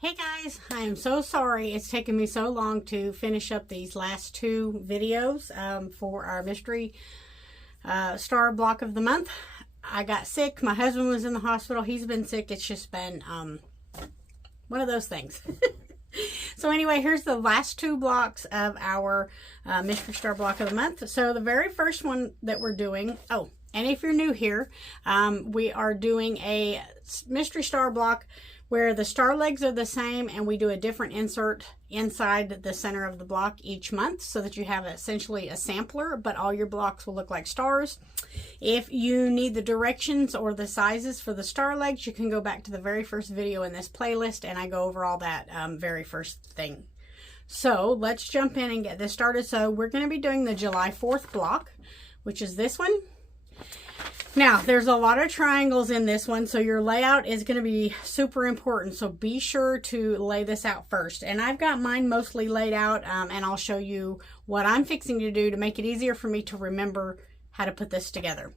Hey guys, I am so sorry it's taken me so long to finish up these last two videos for our mystery star block of the month. I got sick. My husband was in the hospital. He's been sick. It's just been one of those things. So anyway, here's the last two blocks of our mystery star block of the month. So the very first one that we're doing, and if you're new here, we are doing a mystery star block where the star legs are the same and we do a different insert inside the center of the block each month so that you have essentially a sampler, but all your blocks will look like stars. If you need the directions or the sizes for the star legs, you can go back to the very first video in this playlist and I go over all that very first thing. So let's jump in and get this started. So we're going to be doing the July 4th block, which is this one. Now, there's a lot of triangles in this one, so your layout is going to be super important. So be sure to lay this out first. And I've got mine mostly laid out, and I'll show you what I'm fixing to do to make it easier for me to remember how to put this together.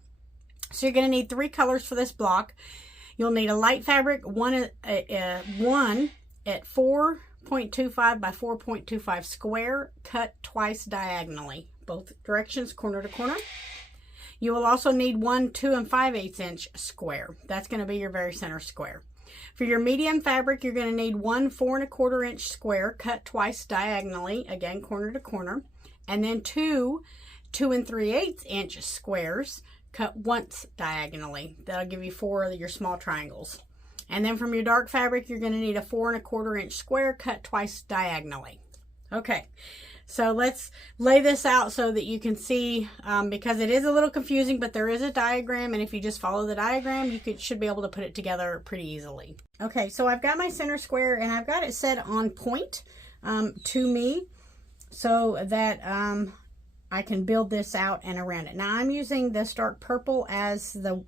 So you're going to need 3 colors for this block. You'll need a light fabric, one at 4.25 by 4.25 square, cut twice diagonally, both directions, corner to corner. You will also need one 2 5/8 inch square. That's going to be your very center square. For your medium fabric, you're going to need one 4 1/4 inch square, cut twice diagonally, again corner to corner, and then two 2 3/8 inch squares, cut once diagonally. That'll give you 4 of your small triangles. And then from your dark fabric, you're going to need a 4 1/4 inch square, cut twice diagonally. Okay. So let's lay this out so that you can see, because it is a little confusing, but there is a diagram, and if you just follow the diagram, you should be able to put it together pretty easily. Okay, so I've got my center square, and I've got it set on point to me so that I can build this out and around it. Now, I'm using this dark purple as the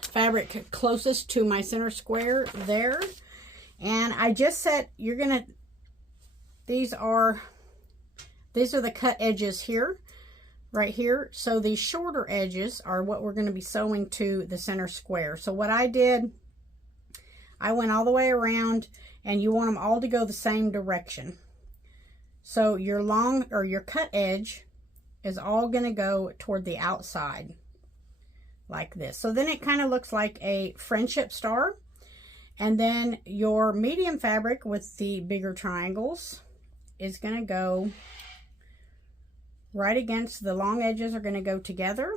fabric closest to my center square there, and I just set, these are the cut edges here, right here. So these shorter edges are what we're going to be sewing to the center square. So what I did, I went all the way around, and you want them all to go the same direction. So your long or your cut edge is all going to go toward the outside like this. So then it kind of looks like a friendship star. And then your medium fabric with the bigger triangles is going to go right against the long edges, are going to go together.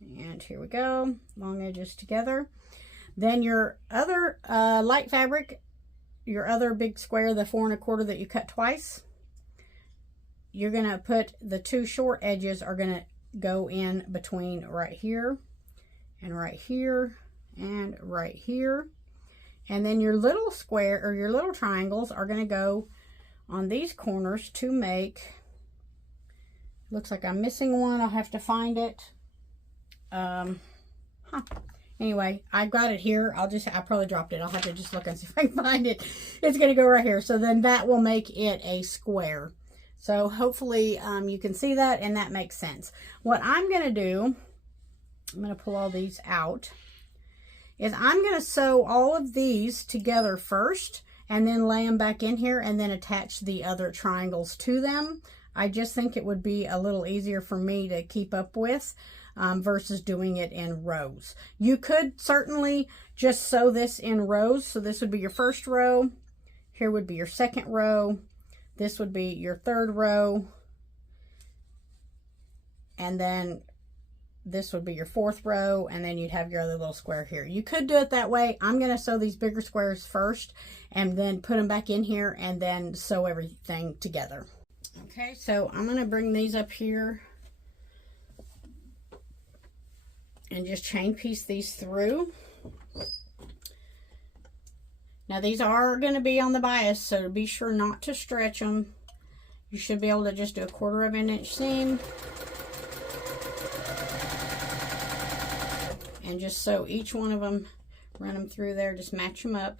And here we go, long edges together. Then your other light fabric, your other big square, the 4 1/4 that you cut twice, you're going to put the 2 short edges are going to go in between right here and right here and right here. And then your little square or your little triangles are going to go on these corners to make, looks like I'm missing one. I'll have to find it. Anyway, I've got it here. I probably dropped it. I'll have to just look and see if I can find it. It's going to go right here. So then that will make it a square. So hopefully you can see that and that makes sense. What I'm going to do, I'm going to pull all these out, is I'm going to sew all of these together first and then lay them back in here and then attach the other triangles to them. I just think it would be a little easier for me to keep up with versus doing it in rows. You could certainly just sew this in rows. So this would be your first row. Here would be your second row. This would be your third row. And then this would be your fourth row, and then you'd have your other little square here. You could do it that way. I'm going to sew these bigger squares first and then put them back in here and then sew everything together. Okay, so I'm going to bring these up here and just chain piece these through. Now these are going to be on the bias, so be sure not to stretch them. You should be able to just do a 1/4 inch seam. And just sew each one of them, run them through there, just match them up.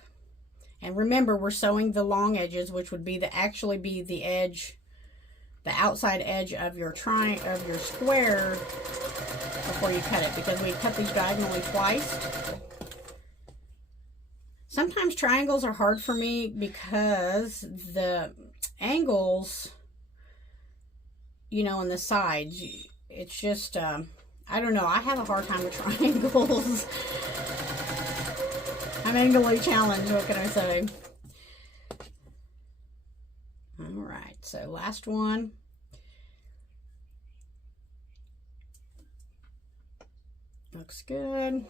And remember, we're sewing the long edges, which would be actually be the edge, the outside edge of your square before you cut it, because we cut these diagonally twice. Sometimes triangles are hard for me because the angles, you know, on the sides, it's just, I don't know. I have a hard time with triangles. I'm angularly challenged, what can I say? All right, so last one. Looks good.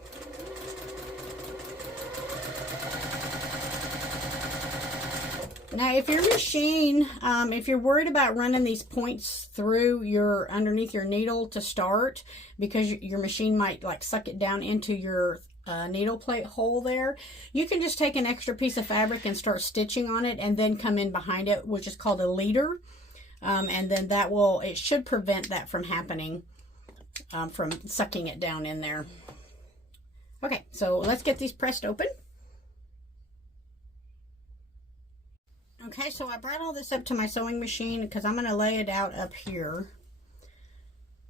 Now, if your machine, if you're worried about running these points through your, underneath your needle to start, because your machine might like suck it down into your needle plate hole there, you can just take an extra piece of fabric and start stitching on it and then come in behind it, which is called a leader. And then that will, it should prevent that from happening, from sucking it down in there. Okay, so let's get these pressed open. Okay, so I brought all this up to my sewing machine because I'm going to lay it out up here.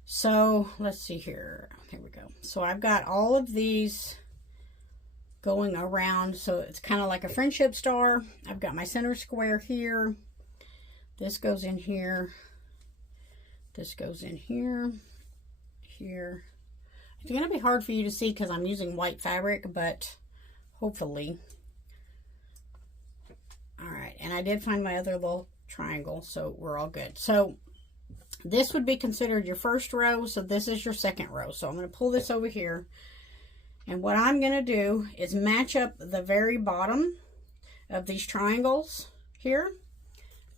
So let's see here. Here we go. So I've got all of these going around. So it's kind of like a friendship star. I've got my center square here. This goes in here. This goes in here. Here. It's going to be hard for you to see because I'm using white fabric, but hopefully. All right, and I did find my other little triangle, so we're all good. So this would be considered your first row, so this is your second row. So I'm going to pull this over here, and what I'm going to do is match up the very bottom of these triangles here.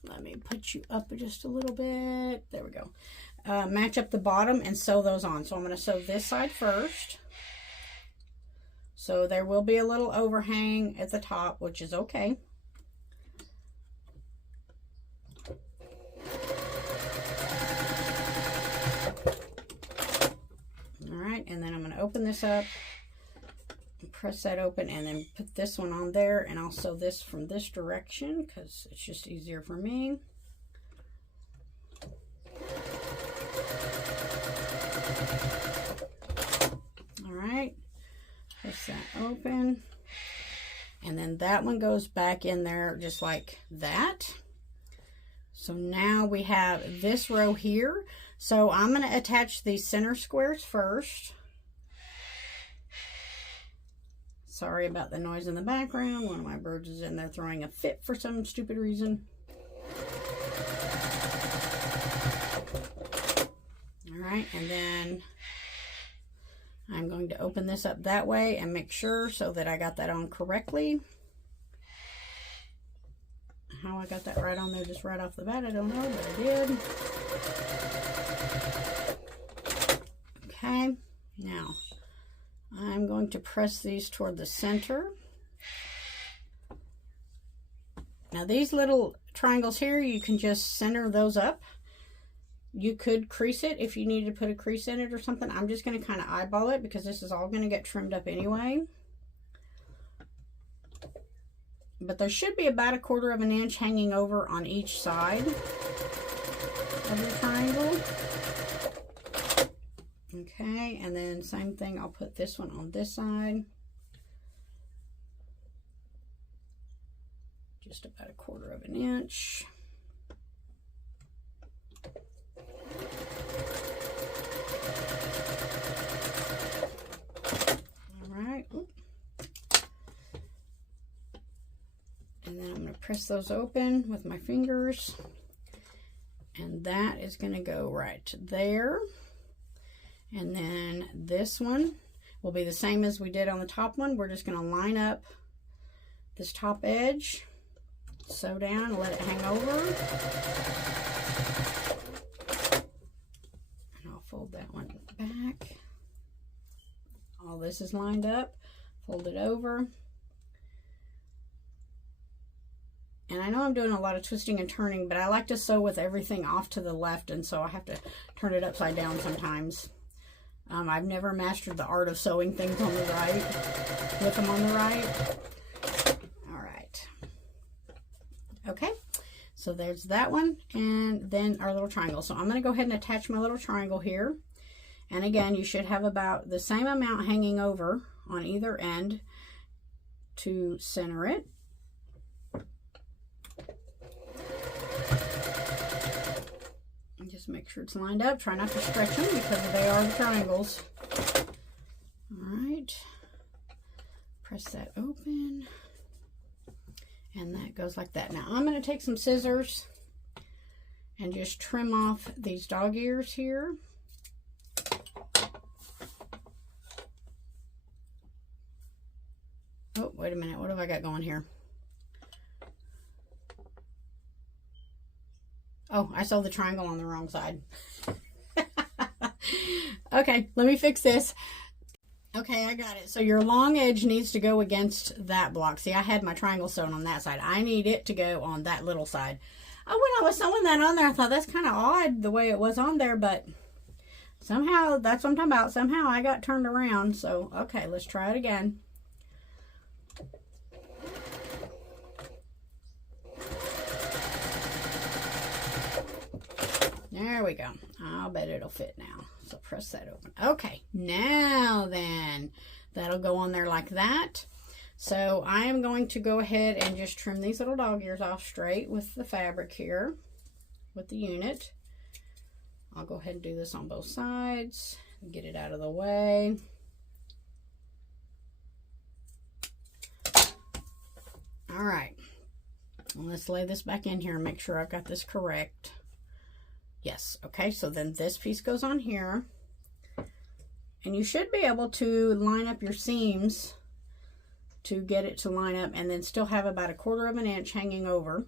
Let me put you up just a little bit. There we go. Match up the bottom and sew those on. So I'm going to sew this side first. So there will be a little overhang at the top, which is okay. And then I'm going to open this up, press that open, and then put this one on there, and I'll sew this from this direction because it's just easier for me. All right, press that open, and then that one goes back in there just like that. So now we have this row here. So I'm going to attach these center squares first. Sorry about the noise in the background. One of my birds is in there throwing a fit for some stupid reason. All right, and then I'm going to open this up that way and make sure so that I got that on correctly. How I got that right on there just right off the bat, I don't know, but I did. Okay, now I'm going to press these toward the center. Now these little triangles here, you can just center those up. You could crease it if you needed to put a crease in it or something. I'm just going to kind of eyeball it because this is all going to get trimmed up anyway. But there should be about 1/4 of an inch hanging over on each side of the triangle. Okay, and then same thing, I'll put this one on this side. Just about 1/4 of an inch. All right. And then I'm going to press those open with my fingers. And that is going to go right there. And then this one will be the same as we did on the top one. We're just going to line up this top edge, sew down, and let it hang over. And I'll fold that one back. All this is lined up, fold it over. And I know I'm doing a lot of twisting and turning, but I like to sew with everything off to the left, and so I have to turn it upside down sometimes. I've never mastered the art of sewing things on the right, with them on the right. All right. Okay, so there's that one, and then our little triangle. So I'm going to go ahead and attach my little triangle here. And again, you should have about the same amount hanging over on either end to center it. And just make sure it's lined up. Try not to stretch them because they are the triangles. All right. Press that open. And that goes like that. Now I'm going to take some scissors and just trim off these dog ears here. Oh, wait a minute. What have I got going here? Oh, I saw the triangle on the wrong side. Okay, let me fix this. Okay, I got it. So your long edge needs to go against that block. See, I had my triangle sewn on that side. I need it to go on that little side. Oh, when I was sewing that on there, I thought that's kind of odd the way it was on there, but somehow, that's what I'm talking about. Somehow I got turned around. So, okay, let's try it again. There we go. I'll bet it'll fit now. So press that open. Okay, now then, that'll go on there like that. So I am going to go ahead and just trim these little dog ears off straight with the fabric here, with the unit. I'll go ahead and do this on both sides and get it out of the way. All right, let's lay this back in here and make sure I've got this correct. Yes, okay, so then this piece goes on here. And you should be able to line up your seams to get it to line up and then still have about 1/4 of an inch hanging over.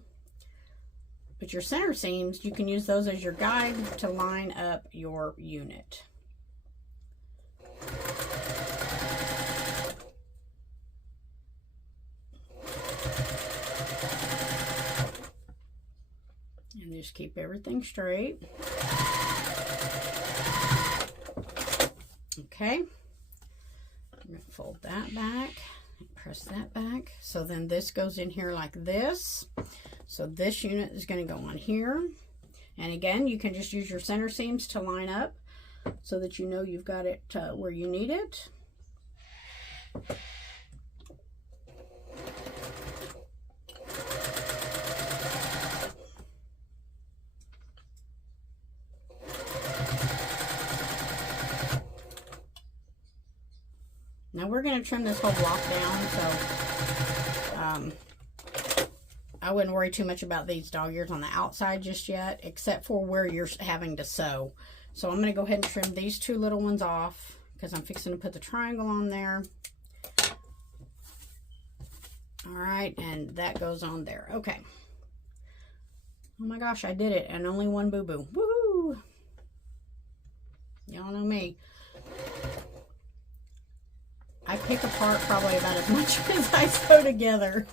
But your center seams, you can use those as your guide to line up your unit. And just keep everything straight. Okay. I'm going to fold that back and press that back. So then this goes in here like this. So this unit is going to go on here. And again, you can just use your center seams to line up so that you know you've got it where you need it. Now we're going to trim this whole block down, so I wouldn't worry too much about these dog ears on the outside just yet, except for where you're having to sew. So I'm going to go ahead and trim these two little ones off because I'm fixing to put the triangle on there. All right, and that goes on there. Okay. Oh my gosh, I did it, and only one boo-boo. Woohoo! Y'all know me. I pick apart probably about as much as I sew together.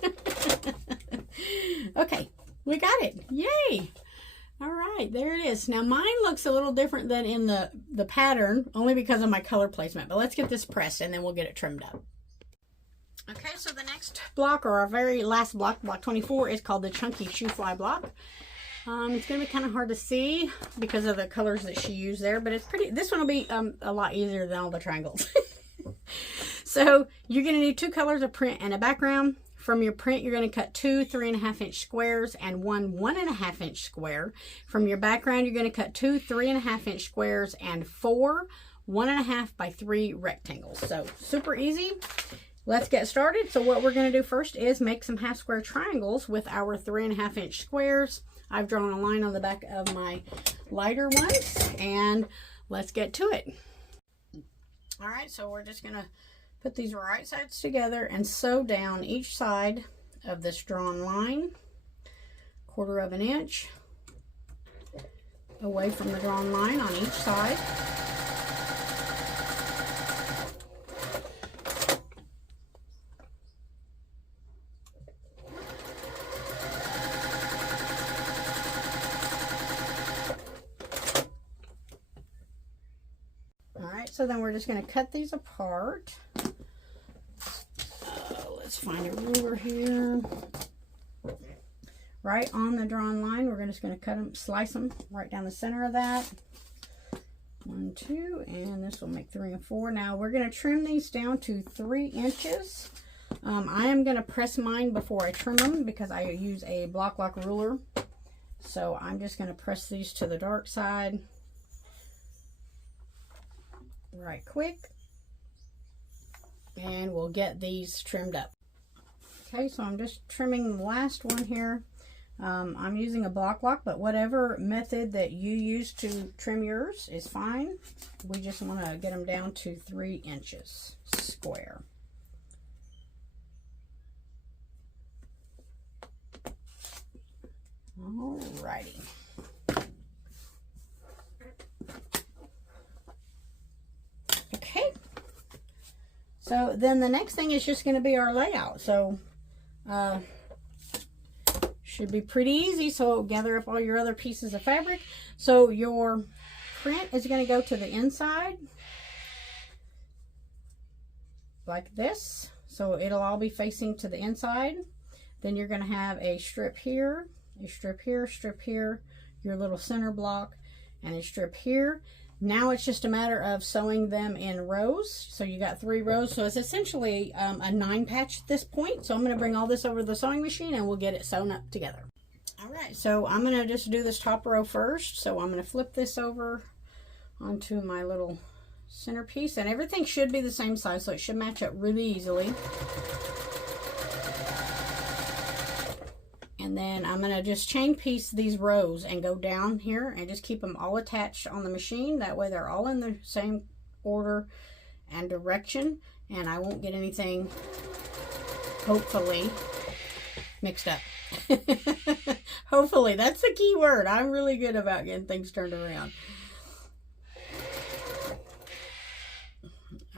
Okay, we got it. Yay! All right, there it is. Now mine looks a little different than in the pattern, only because of my color placement. But let's get this pressed and then we'll get it trimmed up. Okay, so the next block, or our very last block, block 24, is called the Chunky Shoe Fly block. It's going to be kind of hard to see because of the colors that she used there, but it's pretty. This one will be a lot easier than all the triangles. So you're going to need 2 colors of print and a background. From your print, you're going to cut 2 3.5-inch squares and 1 1.5-inch square. From your background, you're going to cut 2 3.5-inch squares and 4 1.5 by 3 rectangles. So super easy. Let's get started. So what we're going to do first is make some half square triangles with our 3.5-inch squares. I've drawn a line on the back of my lighter ones, and let's get to it. All right, so we're just going to put these right sides together and sew down each side of this drawn line, 1/4 of an inch away from the drawn line on each side. So then we're just going to cut these apart. Let's find a ruler here. Right on the drawn line, we're just going to cut them, slice them right down the center of that. 1, 2, and this will make 3 and 4. Now we're going to trim these down to 3 inches I am going to press mine before I trim them because I use a block lock ruler. So I'm just going to press these to the dark side right quick. And we'll get these trimmed up. Okay, so I'm just trimming the last one here. I'm using a block lock, but whatever method that you use to trim yours is fine. We just want to get them down to 3 inches square. Alrighty. Okay. So then the next thing is just going to be our layout. So should be pretty easy. So gather up all your other pieces of fabric. So your print is going to go to the inside like this. So it'll all be facing to the inside. Then you're going to have a strip here, a strip here, your little center block, and a strip here. Now it's just a matter of sewing them in rows. So you got 3 rows. So it's essentially a 9 patch at this point. So I'm going to bring all this over to the sewing machine and we'll get it sewn up together. All right, so I'm going to just do this top row first. So I'm going to flip this over onto my little centerpiece, and everything should be the same size, so it should match up really easily. And then I'm going to just chain piece these rows and go down here and just keep them all attached on the machine. That way they're all in the same order and direction, and I won't get anything, hopefully, mixed up. Hopefully, that's the key word. I'm really good about getting things turned around.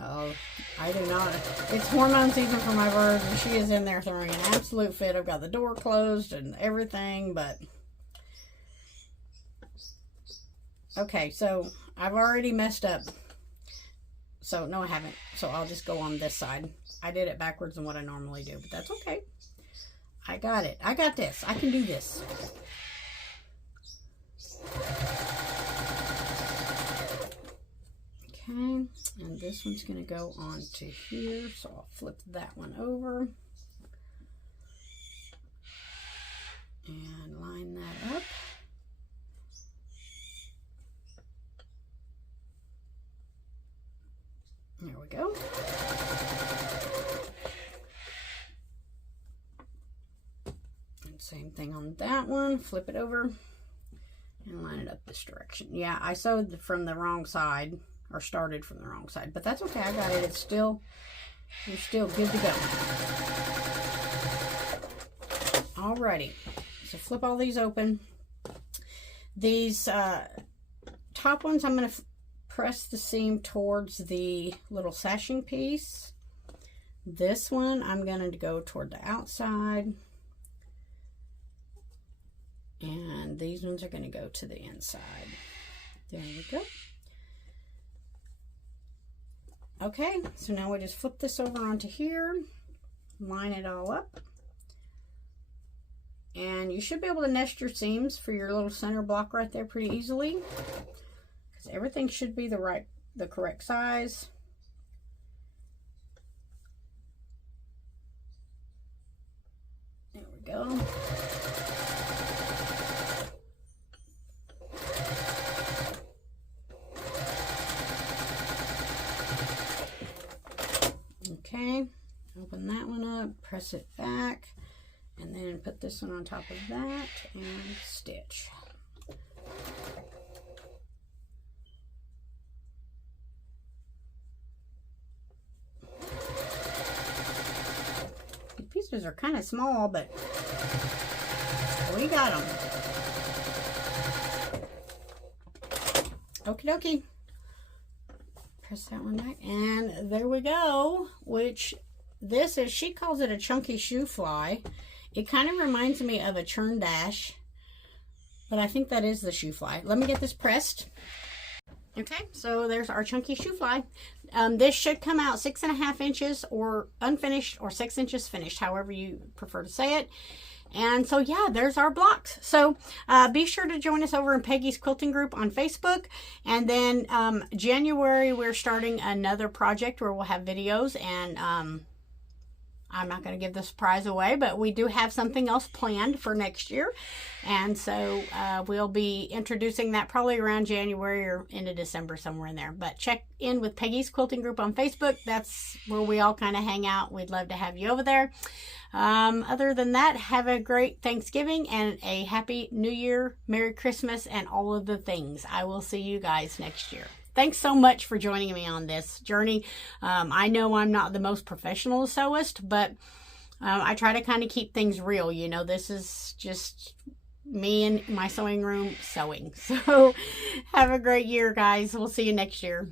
Oh, I do not. It's hormone season for my bird, and she is in there throwing an absolute fit. I've got the door closed and everything, but... Okay, so I've already messed up. So, no, I haven't. So I'll just go on this side. I did it backwards than what I normally do, but that's okay. I got it. I got this. I can do this. Okay, and this one's going to go on to here, so I'll flip that one over and line that up. There we go. And same thing on that one. Flip it over and line it up this direction. Yeah, I sewed from the wrong side, or started from the wrong side, but that's okay. I got it. It's still, you're still good to go. Alrighty, so flip all these open. These top ones, I'm going to press the seam towards the little sashing piece. This one, I'm going to go toward the outside. And these ones are going to go to the inside. There we go. Okay, so now we just flip this over onto here, line it all up, and you should be able to nest your seams for your little center block right there pretty easily, because everything should be the correct size. There we go. Okay, open that one up, press it back, and then put this one on top of that and stitch. The pieces are kind of small, but we got them. Okie dokie. Press that one back, and there we go. Which this is, she calls it a chunky shoe fly. It kind of reminds me of a churn dash, but I think that is the shoe fly. Let me get this pressed. Okay, so there's our chunky shoe fly. This should come out 6.5 inches or unfinished, or 6 inches finished, however you prefer to say it. And so, yeah, there's our blocks. So be sure to join us over in Peggy's Quilting Group on Facebook. And then January, we're starting another project where we'll have videos. And I'm not going to give the surprise away, but we do have something else planned for next year. And so we'll be introducing that probably around January or into December, somewhere in there. But check in with Peggy's Quilting Group on Facebook. That's where we all kind of hang out. We'd love to have you over there. Other than that, have a great Thanksgiving and a Happy New Year, Merry Christmas, and all of the things. I will see you guys next year. Thanks so much for joining me on this journey. I know I'm not the most professional sewist, but I try to kind of keep things real. You know, this is just me in my sewing room sewing. So have a great year, guys. We'll see you next year.